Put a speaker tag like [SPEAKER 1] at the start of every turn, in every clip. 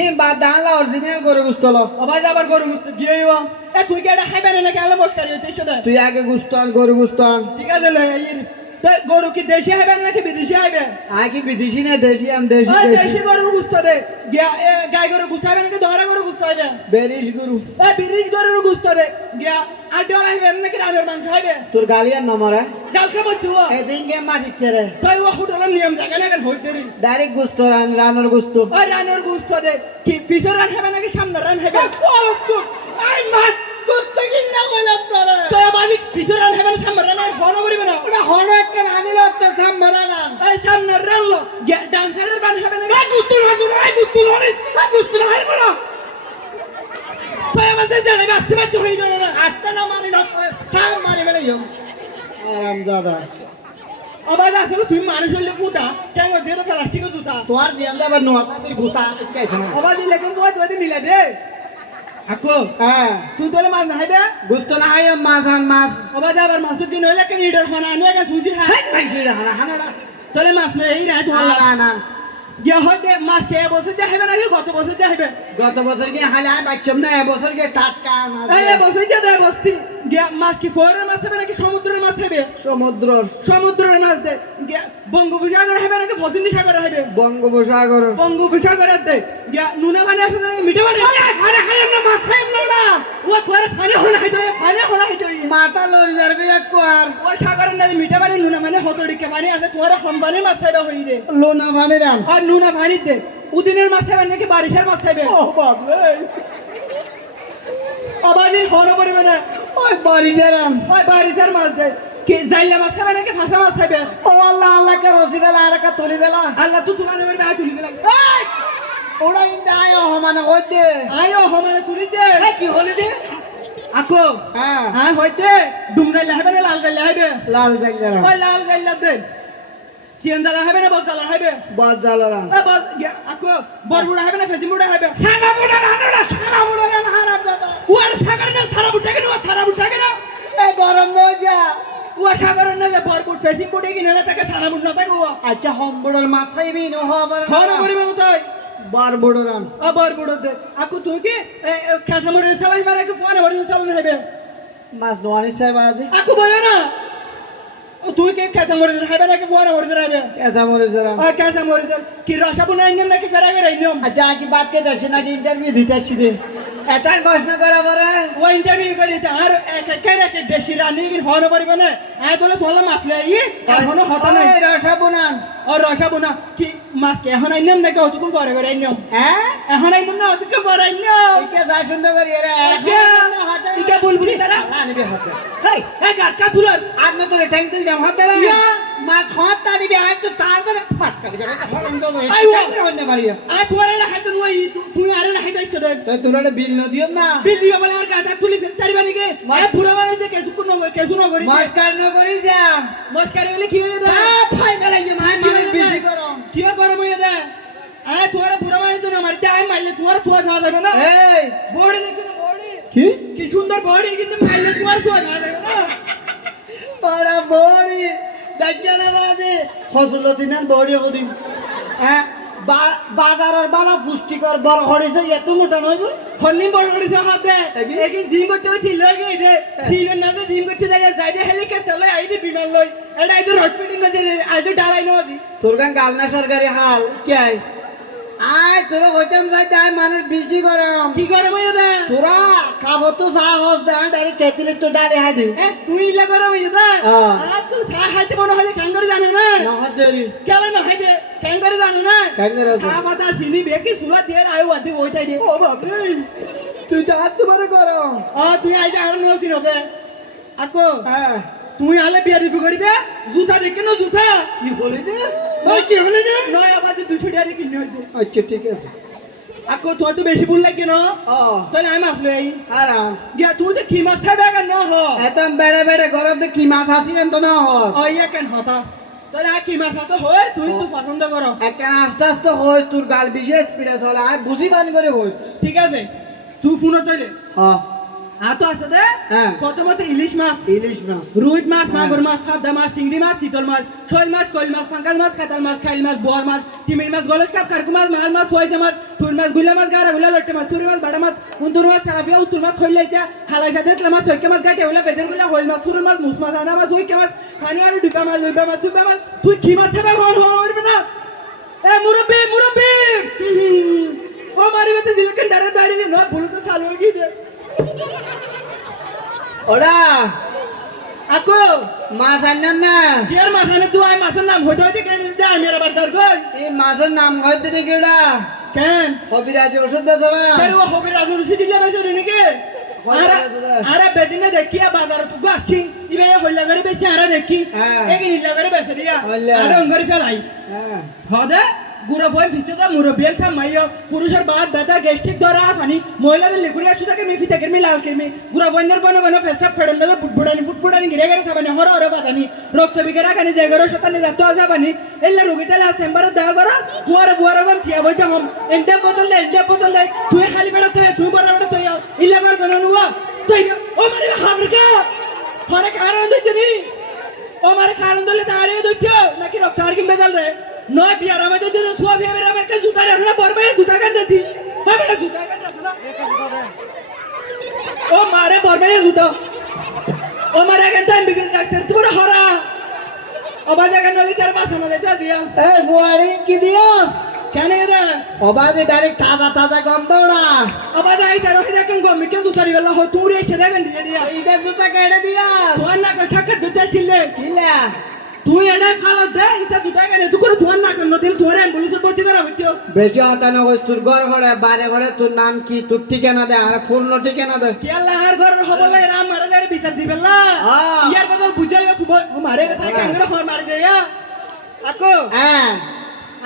[SPEAKER 1] এই বা দাঁড়া অরিজিনাল গরু গুস্ত ল।
[SPEAKER 2] আবার আবার গরু মুস্ত দিয়ে এ তুই কি এটা খাইবে না নাকি আলো মস্কারি হইতে সেটা
[SPEAKER 1] তুই আগে গুস্ত আন গরু গুস্ত আন।
[SPEAKER 2] ঠিক আছে লে এই তো গরু কি দেশি খাইবে নাকি বিদেশি খাইবে?
[SPEAKER 1] আয় কি বিদেশি না দেশি আন দেশি
[SPEAKER 2] ওই
[SPEAKER 1] দেশি।
[SPEAKER 2] দেশি গরুর গুস্ত দে। গাই গরু গুস্ত হবে নাকি দহরা গরু গুস্ত হবে
[SPEAKER 1] বেরিস গরু।
[SPEAKER 2] এ বিরিশ গরুর গুস্ত দে। গিয়া আর ডলা খাইবে নাকি রানের মাংস
[SPEAKER 1] তোর গালি আর নমরে
[SPEAKER 2] গালকে বলছো
[SPEAKER 1] এদিন গে মাটির তেরে
[SPEAKER 2] তাই ও হোটেলের নিয়ম জায়গা না কেন হইতে রে
[SPEAKER 1] ডাইরেক্ট গুস্ত রান রানোর গুস্ত।
[SPEAKER 2] ওই রানের গুস্ত দে। কি পিছর রান খাবে নাকি সামনে রান
[SPEAKER 1] আই মাছ গুস্ত কিনা কইলাম তোরে
[SPEAKER 2] তো বাজি পিছর রান খাবে না সামনে রান আর ফোন করিবে না।
[SPEAKER 1] ওটা হড় একটা আনিল তো সামরা না
[SPEAKER 2] এই সামনে রান লো। ডান্সারের রান খাবে নাকি?
[SPEAKER 1] গুস্ত রাজু আই গুস্ত লরিস গুস্ত না। হাই বড়
[SPEAKER 2] তো আমাদের জানে আসতে পারতে হই না।
[SPEAKER 1] আস্তে না মারি না সাম মারি বেলে ইয়ো আরাম
[SPEAKER 2] আবার আসলে তুই মানুষ হইলে ফুটা কেন দিয়ে তো প্লাস্টিকের জুতা?
[SPEAKER 1] তোর দিয়াম আবার নোয়াসাতির গুতা
[SPEAKER 2] আবার দিলে কেন তোমার মিলা দে? আকো
[SPEAKER 1] হ্যাঁ।
[SPEAKER 2] তুই তোলে মাছ না খাইবে
[SPEAKER 1] গুস্ত না হাই মাছ আন মাছ।
[SPEAKER 2] আবার আবার দিন হইলে কেন ইডর খানা আনে কেন সুজি হ্যাঁ?
[SPEAKER 1] মাইছি হানা হানাড়া
[SPEAKER 2] তোলে মাছ নেই এই রাত হল।
[SPEAKER 1] না না
[SPEAKER 2] গিয়া হয় দে মাছ কে বছর দিয়ে খাইবে নাকি গত বছর দিয়ে খাইবে
[SPEAKER 1] গত বছর কি হালে আই বাচ্চাম না এবছর কি টাটকা মাছ
[SPEAKER 2] এই এ বছর দিয়ে দেয় বস্তি। গিয়া মাছ কি ফোরের মাছ খাবে নাকি সমুদ্রের মাছ খাইবে?
[SPEAKER 1] সমুদ্রর।
[SPEAKER 2] সমুদ্রের মাছ দে। বঙ্গোপসাগর খাইবে নাকি ফসিন্দি সাগর খাইবে
[SPEAKER 1] বঙ্গোপসাগর
[SPEAKER 2] বঙ্গোপসাগরের দে। গিয়া নুনা পানি আছে নাকি মিঠা পানি
[SPEAKER 1] আরে খাইম না মাছ খাইম না ওটা
[SPEAKER 2] ও তোর ফানে হলা হাইতো ফানে হলা হাইতো
[SPEAKER 1] মাথা লরি যার গে এক কোয়ার
[SPEAKER 2] ও সাগরের নাকি মিঠা পানি নুনা মানে হতড়িকে পানি আছে তোর কোম্পানি মাছ খাইবে হই রে।
[SPEAKER 1] লোনা ভানে রাম
[SPEAKER 2] আর নুনা পানি দে। উদিনের মাছ খাবে নাকি বারিশের মাছ খাইবে?
[SPEAKER 1] ও বাপ রে
[SPEAKER 2] আবাজি হলো পরিবে না
[SPEAKER 1] ওই বাড়ি যারাম
[SPEAKER 2] ওই বারিশের মাছ দে কি জাইলা মাছ খাবে নাকি? ফাঁসা মাছ খাইবে।
[SPEAKER 1] ও আল্লাহ আল্লাহ কে রসি বেলা আর কা তলি বেলা
[SPEAKER 2] আল্লাহ তুই তুলা নেবে আয় তুলি
[SPEAKER 1] এই! ওরা ইন্দা আয় ও মানে ওই দে।
[SPEAKER 2] আয়ো হমানে তুলি দে।
[SPEAKER 1] কি হলি দে
[SPEAKER 2] আকো
[SPEAKER 1] হ্যাঁ।
[SPEAKER 2] হ্যাঁ হইতে ডুম গাইলা হবে না লাল গাইলা হবে
[SPEAKER 1] লাল জাগ
[SPEAKER 2] ওই লাল গাইলা দে সিয়ান জ্বালা হবে না বল জ্বালা হবে
[SPEAKER 1] বাদ জালারাম
[SPEAKER 2] এ বল আকো বরবুড়া হবে না ফেজি মুড়া হবে
[SPEAKER 1] সানা বুড়া রানা সানা বুড়া রানা হারাম দাদা।
[SPEAKER 2] ওর সাগর না থারা বুটা কেন? থারা বুটা কেন?
[SPEAKER 1] এই গরম মজা।
[SPEAKER 2] ও সাগর না যে বরবুট ফেজি মুড়ে কি না তাকে থারা বুট না থাকে ও
[SPEAKER 1] আচ্ছা মাছ খাইবি ন হবার
[SPEAKER 2] হরে করিবে না। তাই
[SPEAKER 1] বার বুড়ারাম
[SPEAKER 2] ও বরবুড় দে। আকো তুই কি কাঁচা মুড়ে চালাই মারা কি ফোনে ভরে চালান হবে
[SPEAKER 1] মাছ নোয়ানি সাহেব আজি।
[SPEAKER 2] আকো বলে না। হবে নাকি ফোনে ভরে হবে
[SPEAKER 1] কেসা মরে যারাম
[SPEAKER 2] আর কাঁচা মুড়ে কি রসাবু বনাই নিয়ম নাকি ফেরা করে নিয়ম
[SPEAKER 1] আচ্ছা কি বাদ কে যাচ্ছে নাকি ইন্টারভিউ দিতে আসছি দে। এটাই প্রশ্ন করা পরে।
[SPEAKER 2] ও ইন্টারভিউ করে দিতে আর এক এক এক দেশি রানী কি হন পারিব না? আয় তোলে তোলা মাছ লাই এখনও হতা নাই।
[SPEAKER 1] ওই রসা বুনান।
[SPEAKER 2] ও রসাবু না কি মাছ কি এখন আইনাম নাকি অতক্ষণ পরে করে আইনাম?
[SPEAKER 1] হ্যাঁ
[SPEAKER 2] এখন আইনাম না অতক্ষণ পরে আইনাম।
[SPEAKER 1] ইকে যা সুন্দর করি রে
[SPEAKER 2] ইটা বুলবুলি তারা।
[SPEAKER 1] নিবে হাতে।
[SPEAKER 2] হেই এই গাটকা তুলার
[SPEAKER 1] আপনি তো ট্যাঙ্ক তুল জাম হাতে রে মাছ হাত তা নিবে আই তো তার করে মাছ কাটি করে হরম দো
[SPEAKER 2] আই ও।
[SPEAKER 1] পারি?
[SPEAKER 2] আয় তোমার এটা হাইতে নই তুই আরে হাইতে ইচ্ছা দেখ
[SPEAKER 1] তো তোরা বিল ন দিও না।
[SPEAKER 2] বিল দিবা বলে আর গাটা তুলি ফেরতারি বানি গে আয় বুড়া মানে দে কেসু কোন নগর কেসু নগর
[SPEAKER 1] মাছ কার ন করি যা
[SPEAKER 2] মস্কারি হলে কি হয়ে যায়
[SPEAKER 1] সব ফাই বেলাই যে মাই মানে বেশি গরম
[SPEAKER 2] কি গরম হয়ে যায় আয় তোমার বুড়া মানে তো না মারতে আয় মারলে তোমার তুয়া খাওয়া যাবে না?
[SPEAKER 1] এই।
[SPEAKER 2] বডি দেখো না বডি
[SPEAKER 1] কি?
[SPEAKER 2] কি সুন্দর বডি কিন্তু মারলে তোমার তুয়া খাওয়া যাবে না?
[SPEAKER 1] ওরা বড়ি দেখজনে বাদে ফসলতি না বড়ি হদিন হ্যাঁ বাজারের বালা পুষ্টিকর বড় হরিছে এত মোটা নইব
[SPEAKER 2] হন্নি বড় সব দে।
[SPEAKER 1] একদিন-
[SPEAKER 2] জিম করতে ওই ছিল কি দে। ছিল না তো জিম করতে যাই দে হেলিকপ্টার লই আই দে বিমান লই এটা আই তো রড ফিটিং করে আই তো ডালাই ন দি
[SPEAKER 1] তোর গান গাল না সরকারি হাল কি আই? আয় তোরা হইতাম যাইতে আয় মানুষ বেশি গরম।
[SPEAKER 2] কি গরম হয়ে যায়
[SPEAKER 1] তোরা খাব তো চা হস দে ডাইরেক্ট খেতিলে তো ডালে হাই দে
[SPEAKER 2] তুই ইলা গরম যায়
[SPEAKER 1] হ্যাঁ।
[SPEAKER 2] আর তুই খা খাইতে মনে হলে কান করে জানো না?
[SPEAKER 1] না হস দেরি
[SPEAKER 2] কেন না খাইতে কান করে জানো না?
[SPEAKER 1] কান করে।
[SPEAKER 2] খা পাতা চিনি বেকি সুলা দিয়ে আয় ওয়াদি ওইটাই দে ও রে
[SPEAKER 1] তুই তো আর তোমার গরম।
[SPEAKER 2] আ তুই আই যা আর নসি নতে আকো
[SPEAKER 1] হ্যাঁ।
[SPEAKER 2] তুই আলে বিয়া দিবি করিবে? জুতা দেখে না জুতা।
[SPEAKER 1] কি বলি দে ভাই কি হলি যে
[SPEAKER 2] নয় আবার দুশো টাকা কিনে হইতে
[SPEAKER 1] আচ্ছা ঠিক আছে।
[SPEAKER 2] আকো তোর তো বেশি ভুল লাগে না? তাহলে আমি আসলে এই
[SPEAKER 1] আরাম।
[SPEAKER 2] গিয়া তুই তো কি মাছ খাবে কেন না হ
[SPEAKER 1] এতম বেড়ে বেড়ে ঘরতে কি মাছ আসি এত না হস
[SPEAKER 2] ও ইয়া কেন হতা। তাহলে আর কি মাছ আছে? হয় তুই তো পছন্দ কর।
[SPEAKER 1] একখান আস্তে আস্তে হইস তোর গাল বিশেষ স্পিডে চলে আয় বুঝি বান করে হইস
[SPEAKER 2] ঠিক আছে। তুই ফোন তৈলে
[SPEAKER 1] হ্যাঁ
[SPEAKER 2] আর তো আছে দে?
[SPEAKER 1] হ্যাঁ।
[SPEAKER 2] প্রথমত ইলিশ মাছ।
[SPEAKER 1] ইলিশ মাছ।
[SPEAKER 2] রুই মাছ
[SPEAKER 1] হ্যাঁ।
[SPEAKER 2] মাগুর মাছ সাদা মাছ চিংড়ি মাছ চিতল মাছ শৈল মাছ কইল মাছ ফাঙ্কাল মাছ কাতাল মাছ খাইল মাছ বোয়ার মাছ চিমির মাছ গলস কাপ কারকু মাছ মাল মাছ সোয়াইজা মাছ টুর মাছগুলা মাছ গারা গুলা লট্টে মাছ চুরি মাছ বাটা মাছ উন্দুর মাছ উত্তর মাছ খইলাইতা হালাইতা দেখলে মাছ সৈকে মাছ গাটে ওলা বেদেরগুলা হইল মাছ চুরি মাছ মুস মাছ আনা মাছ মাছ খানি আর ডিবা মাছ লইবা মাছ চুবা মাছ তুই কি মাছ খাবে না? এ মুরব্বি মুরব্বি! ও মারি বেতে দিলকে ডারে দাঁড়িয়ে না ভুল তো চালু হয়ে গিয়ে
[SPEAKER 1] ওরা
[SPEAKER 2] আকো
[SPEAKER 1] মাছ আনলেন না?
[SPEAKER 2] ইয়ার মাথানে তুই আই মাছের নাম হইতে হইতে কেন আমি আর বাজার কই
[SPEAKER 1] এই মাছের নাম হয়তো নাকি ওটা
[SPEAKER 2] কেন
[SPEAKER 1] কবিরাজি ওষুধ বেচাবে
[SPEAKER 2] আরে ও হবে রাজু রুসি দিলে বেসে রে নাকি আরে
[SPEAKER 1] বেচে
[SPEAKER 2] বেদিনে দেখি আ বাজার তো আসছি ইবে হইলা করে বেচে আরে দেখি। এক নিলা করে বেচে দিয়া। আরে অঙ্গরি ফেলাই।
[SPEAKER 1] হ্যাঁ
[SPEAKER 2] হদে গুড়া ফোন ফিসে দা মুরব্বিয়াল থা মাইও পুরুষের বাদ বেটা গেস্টিক ধরা ফানি মহিলাদের লিকুরি আসু থাকে মি লাল কেমি বন্যার কোন কোন ফেসটা ফেডন দা বুড়ানি ফুটফুটানি, গিরে গিরে থাবানি, হর হর বাদানি। রক্ত বিকেরা কানি জায়গার শতানি, রাত আজা বানি এল্লা রোগীতে লাল চেম্বারে দেওয়া করা বুয়ারে বুয়ারে গন থিয়া বইতে হম এন্ডে বোতল দে এন্ডে বোতল দে, তুই খালি বেড়া তুই তুই বড় বেড়া তুই ইল্লা করে দেন নুয়া তুই ও মারি হাবরকা হরে কারণ দিতনি ও মারে কারণ দলে দাঁড়িয়ে দিচ্ছ নাকি রক্ত আর কিনবে দল রে? নয় বিয়ার আমাদের জন্য সোয়া বিয়ার আমাকে জুতা রাখে না পরবে জুতা কান দিতি হবে না জুতা কান রাখো না। ও মারে পরবে জুতা। ও মারে এখন টাইম বিগিন ডাক্তার তোমার হরা। অবাজ এখন নলি তার বাসা মধ্যে চল দিয়া।
[SPEAKER 1] এই বুয়ারি কি দিয়স?
[SPEAKER 2] কেন এটা
[SPEAKER 1] অবাধে ডাইরেক্ট তাজা তাজা গন্ধ ওরা।
[SPEAKER 2] অবাজ আই তার হইতে এখন গমিকে জুতা রিবেলা হয় তুই এসে দেখেন দিয়ে দিয়া।
[SPEAKER 1] এইটা জুতা কেটে দিয়স?
[SPEAKER 2] তোমার না সাক্ষাৎ দিতে আসলে।
[SPEAKER 1] কিলা?
[SPEAKER 2] তুই এনে ফালত দে এটা জুতা কেন তুই করে তোমার না কেন দিল তোমার অ্যাম্বুলেন্সের ভর্তি করা হইতো
[SPEAKER 1] বেশি হতানো হইস তোর ঘর ঘরে বাইরে ঘরে তোর নাম কি তোর ঠিকানা দে আর পূর্ণ ঠিকানা দে।
[SPEAKER 2] কেলা আর ঘর হবলে রাম মারা বিচার না
[SPEAKER 1] হ্যাঁ।
[SPEAKER 2] ইয়ার বদল বুঝালি বা সুবল মারে কথা
[SPEAKER 1] হ্যাঁ।
[SPEAKER 2] কাঙ্গরে হর মারি দেয়া আকো।
[SPEAKER 1] হ্যাঁ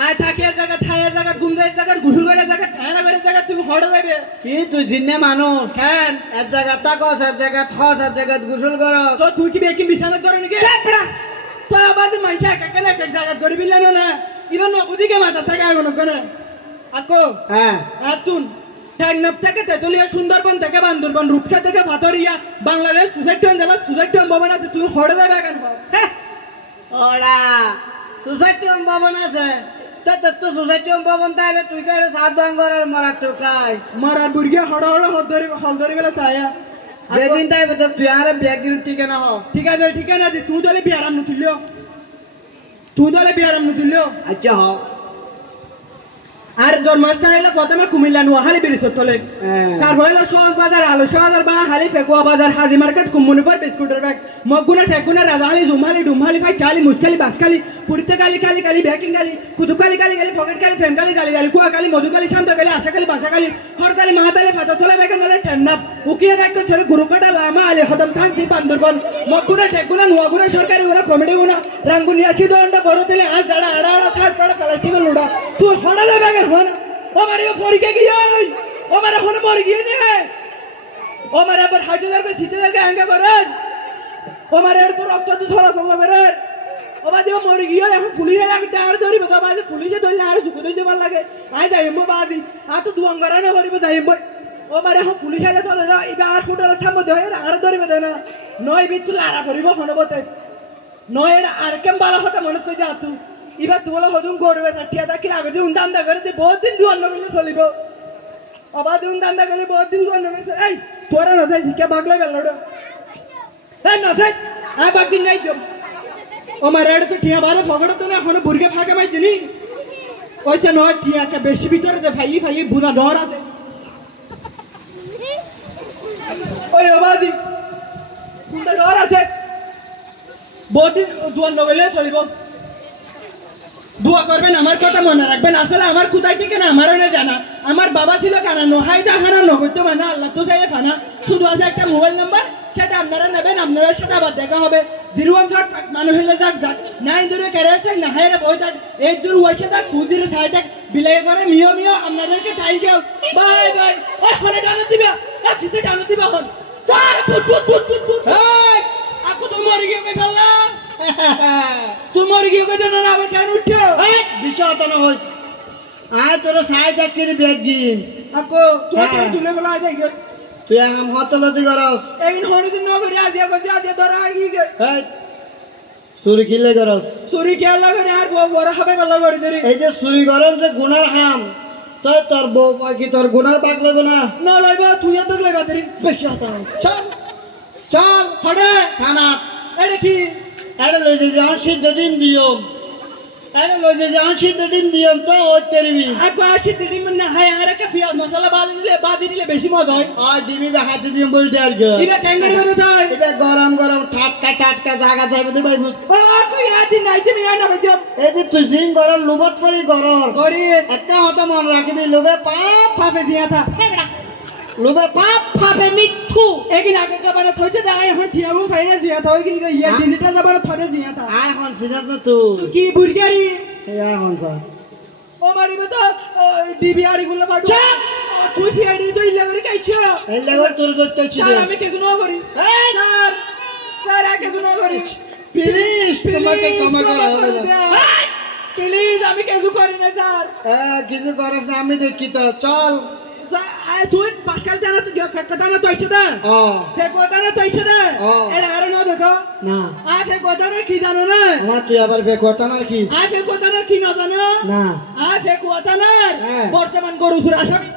[SPEAKER 2] আয় থাকে জায়গা ঠায়ের জায়গা গুমজাইর জায়গা গুসুল করে জায়গা ঠায়না করে জায়গা তুমি হড় যাবে
[SPEAKER 1] কি তুই জিন্নে মানুষ
[SPEAKER 2] কেন
[SPEAKER 1] এক জায়গা তাকস এক জায়গা থস এক জায়গা গোসল করস
[SPEAKER 2] তো তুই কি বেকি বিছানা করে নাকি? তো আবার মাইসা একা কেন এক জায়গা করে বিল্লানো না ইবার নবুদিকে মাথা থাকে আগুন কেন? আকো
[SPEAKER 1] হ্যাঁ
[SPEAKER 2] আতুন টেকনাফ থেকে তেতুলিয়া সুন্দরবন থেকে বান্দরবন রূপসা থেকে পাথরিয়া বাংলাদেশ সুসাইড টোন জেলা সুসাইড টোন ভবন আছে তুই হড়ে যাবে কেন হ্যাঁ
[SPEAKER 1] ওরা সোসাইটি ভবন আছে। তা তোর তো সোসাইটি ভবন তাহলে তুই কেন সাত দান করার মরার টোকাই
[SPEAKER 2] মারার বুড়িয়া হড় হড় হল ধরি হল ধরি গেলে ছায়া
[SPEAKER 1] যেদিন তাই তো ব্যাগ দিল ঠিকানা হ
[SPEAKER 2] ঠিক আছে ঠিক আছে তুই দলে বিয়ারাম নুতুল্য তুই দলে বিয়ারাম নুতুল্য
[SPEAKER 1] আচ্ছা হ।
[SPEAKER 2] আর জন্মাস্থান এলে প্রথমে কুমিল্লা নোয়াখালী ব্রিজের তলে।
[SPEAKER 1] হ্যাঁ।
[SPEAKER 2] তারপর এলো সহজ বাজার আলু বাজার বা হালি ফেকুয়া বাজার হাজি মার্কেট কুম্মনিপুর বিস্কুটের ব্যাগ মগুনা ঠেকুনা রাজাহালি জুমহালি ডুমহালি ফাই চালি মুসকালি বাসকালি পুরিতে কালি কালি কালি ব্যাকিং কালি কুতুব কালি কালি কালি পকেট কালি ফেম কালি কালি কালি কুয়া কালি মধু কালি শান্ত কালি আশা কালি বাসা কালি হর কালি মাহাতালি ফাটা তোলা বেগেন নালে টেন্নাপ উকিয়ে রাখতে ছেলে গুরুকাটা লামা আলি হদম থানছি বান্দরবন মগুনা ঠেকুনা নোয়াগুনা সরকারি গুনা কমেডি গুনা রাঙ্গুনিয়া সিদ্ধ বড় তেলে আজ দাঁড়া, আড়া আড়া থার্ড পাড়া প্লাস্টিক লুড়া। তুই হড়া দে বেগেন হন। ও মারি ফড়িকে গিয়ে ও মারে হন মরে গিয়ে নে। ও মারে আবার হাজুদারকে শীতদারকে হ্যাঙ্গা করেন ও মারে আর তো রক্ত তো চলাচল করেন বাদে ও মরে গিয়ে এখন পুলিশে লাগে আর ধরিব। তো বাদে পুলিশে ধরলে আর ঝুঁকো ধরতে ভালো লাগে। আই যাইম বাদি আর তো দুয়াঙ্গারা না করিব যাইম ও মারে এখন পুলিশে আগে চলে এবার আর ফুটালে থামো দেয় আর ধরিব দেয় না। নয় বিত তুলে আড়া করিব হনবতে। নয় এটা আর কেম বালা হতে মনে হচ্ছে যা তুই এবার তোমার হদুম করবে ষাঠিয়া থাকি আগে দিন দান্দা করে দিয়ে বহুত দিন দুয়ার নমিলে চলিব। আবার দিন দান্দা করে বহুত দিন দুয়ার নমিলে এই তোরা না যাই শিক্ষা বাগলে গেল এই না যাই আ বাকি নাই জম আমার এড়ে তো ঠিয়া ভালো ফগড়ে তো না, এখন বুর্গে ফাঁকা পাইছি নি? ওইছে নয় ঠিয়াকে বেশি ভিতরে দে ফাই ফাই বুড়া ডর আছে ওই অবাদি কোনটা ডর আছে? বহুদিন দুয়ার নগলে চলিব। দোয়া করবেন, আমার কথা মনে রাখবেন। আসলে আমার কোথায় ঠিক চাই দেখা হবে। জিরো মানুষ নাইন জিরো আছে না হাইরে বই থাক। এইট জিরো ওয়াইসে থাক ফোর জিরো থাক। করে মিও মিও আপনাদেরকে টাইম দিও বাই বাই। ওই হরে টানো দিবা এই ফিতে টানো চার পুত পুত পুত পুত
[SPEAKER 1] এই!
[SPEAKER 2] আকু তো মরে গিয়ে কই ফেললা? তুই মরে গিয়ে কই জানো না আবার কেন উঠছো
[SPEAKER 1] এই, বেশি হতানো হইস আর তোর সাই চাকরি ব্যাগ দিন
[SPEAKER 2] আকু
[SPEAKER 1] হ্যাঁ।
[SPEAKER 2] তুলে বলা যাই
[SPEAKER 1] তুই আম হতলতি করস।
[SPEAKER 2] এই হরিদিন নগরে আজিয়া গজি আজিয়া ধরা আগি গে
[SPEAKER 1] এই চুরি খিলে করস।
[SPEAKER 2] চুরি খেয়াল লাগে আর বড় হবে ভালো করে দেরি
[SPEAKER 1] এই যে চুরি করস যে গুনার হাম তই তোর বউ কি তোর গুনার পাক লইব না?
[SPEAKER 2] না লইবা তুই এত লইবা দেরি বেশি হতা
[SPEAKER 1] চল চল
[SPEAKER 2] ফড়ে
[SPEAKER 1] খানা
[SPEAKER 2] এটা কি
[SPEAKER 1] এটা লই যে যখন সিদ্ধ দিও এটা লই যে যখন সিদ্ধ ডিম দিও তো ওই তেরবি।
[SPEAKER 2] আকবা আসি দিদি মানে বেশি মজা হয়।
[SPEAKER 1] আর ডিমি বে হাতে
[SPEAKER 2] ইবা ক্যাঙ্গারি তাই
[SPEAKER 1] এটা গরম গরম ঠাটকা ঠাটকা জায়গা যাইবে তো ভাই
[SPEAKER 2] ও তুই রাতি নাই তুমি না বাজম
[SPEAKER 1] এই যে তুই জিম গরম লুবত করি গরম।
[SPEAKER 2] করি।
[SPEAKER 1] একটা হতে মনে রাখবি লোবে পাপ
[SPEAKER 2] ফাপে দিয়া থা।
[SPEAKER 1] লোবে পাপ ফাপে মিথ্যু
[SPEAKER 2] এগিন আগে কাবারে থইতে দা এখন ঠিয়াবু ফাইনা দিয়া ওই কি ইয়া? ডিজিটাল যাবার থরে দিয়া থা।
[SPEAKER 1] আয় হন সিনাত না তুই।
[SPEAKER 2] কি বুরগারি
[SPEAKER 1] এই আয় হন সা
[SPEAKER 2] ও মারি বতা ডিবিআরি বলে বাড়ু
[SPEAKER 1] চুপ!
[SPEAKER 2] তুই সিআইডি তো ইল্লা করে কাইছো
[SPEAKER 1] এই লাগর তোর করতে ছিল
[SPEAKER 2] আমি কিছু না করি। স্যার স্যার আমি কিছু না করি।
[SPEAKER 1] প্লিজ তোমাকে ক্ষমা করা হবে না
[SPEAKER 2] প্লিজ আমি কিছু করি না স্যার।
[SPEAKER 1] কিছু করিস না আমি দেখি তো চল।
[SPEAKER 2] তুই পাঁচকাল তুই ফেক কথা না তুইছে না ফেক কথা না তুইছে না। এটা আর না দেখো।
[SPEAKER 1] না।
[SPEAKER 2] আ ফেক না কি জানো না?
[SPEAKER 1] আমার তুই আবার কথা না কি?
[SPEAKER 2] আ ফেক না কি না জানো?
[SPEAKER 1] না।
[SPEAKER 2] আ ফেক না
[SPEAKER 1] হ্যাঁ।
[SPEAKER 2] বর্তমান গরু আসামি।